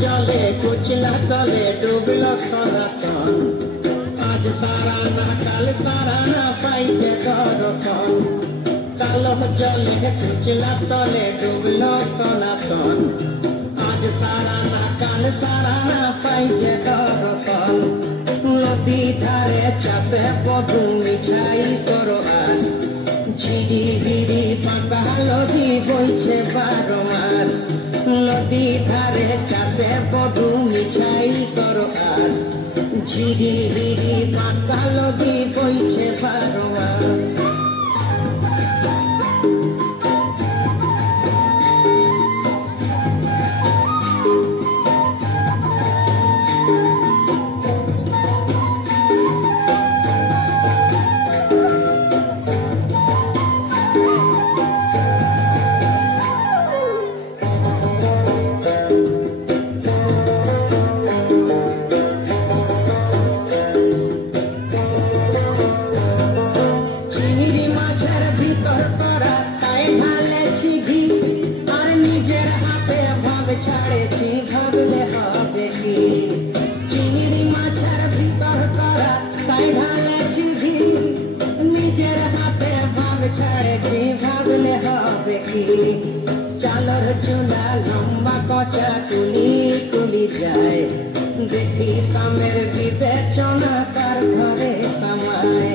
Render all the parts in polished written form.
जले कुचला तले डूबलो सनातन आज सारा ना काल सारा ना पाइजे दर्शन कालो जले कुचला तले डूबलो सनातन आज सारा ना काल सारा ना पाइजे दर्शन नदी धारे चापे बधू मिछाई करो आस झिरी झिरी पाका नदी বইছে 12 মাস नदी धारे चापे बधू मिछाई करो आस झिरी झिरी पाका नदी বইছে 12 মাস ছাড়েছি ভাবলে হবে কি চিংড়ি মাছের ভিতর করা তাই ঢালেছি ঘি নিজের হাতে ভাব ছাড়েছি ভাবলে হবে কি চালর চুলা লম্বা কচা তুলি তুলি যায় দেখি সামের বিবেচনা তার ঘরে সামায়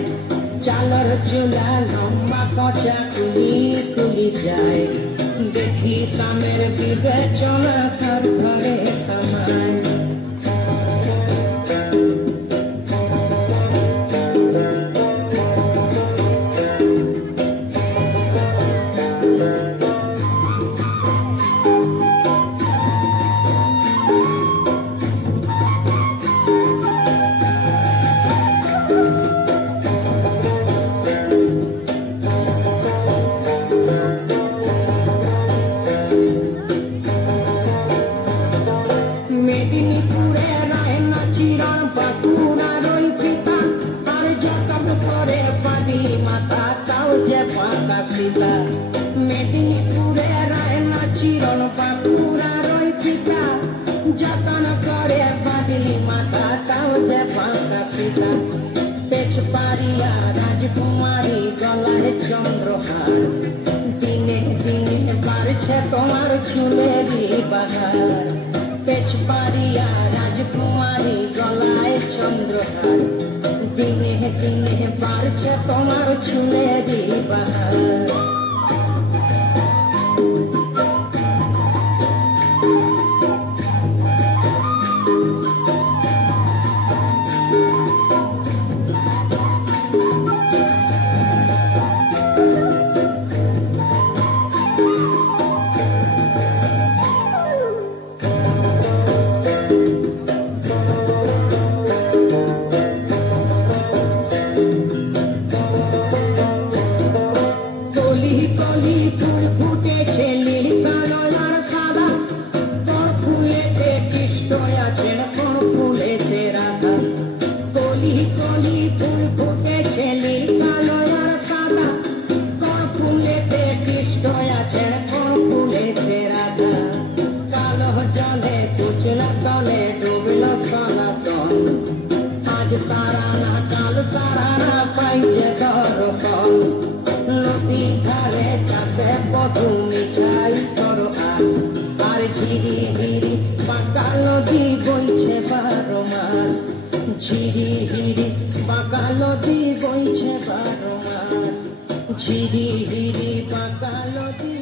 চালর চুলা লম্বা কচা তুলি তুলি যায় देखी सामेर विवेचना तार घरे समाय মেদিনীপুরে রায় না চিরন বাঁকুড়া রই পিতা যতন করে বাদলি মাতা তাও যে পাতা পিতা পেছ পারিয়া রাজকুমারী গলায় চন্দ্রহার দিনে দিনে বাড়ছে তোমার চুলেরই বাহার পেছ পারিয়া রাজকুমারী গলায় চন্দ্রহার দিনে দিনে বাড়ছে তোমার চুলেরই বাহার आज सारा ना काल सारा ना पाइजे दर्शन नदी धारे चापे बधू मिछाई करो आस আর ঝিরি ঝিরি পাকা নদী বইছে 12 মাস ঝিরি ঝিরি পাকা নদী বইছে 12 মাস ঝিরি ঝিরি পাকা নদী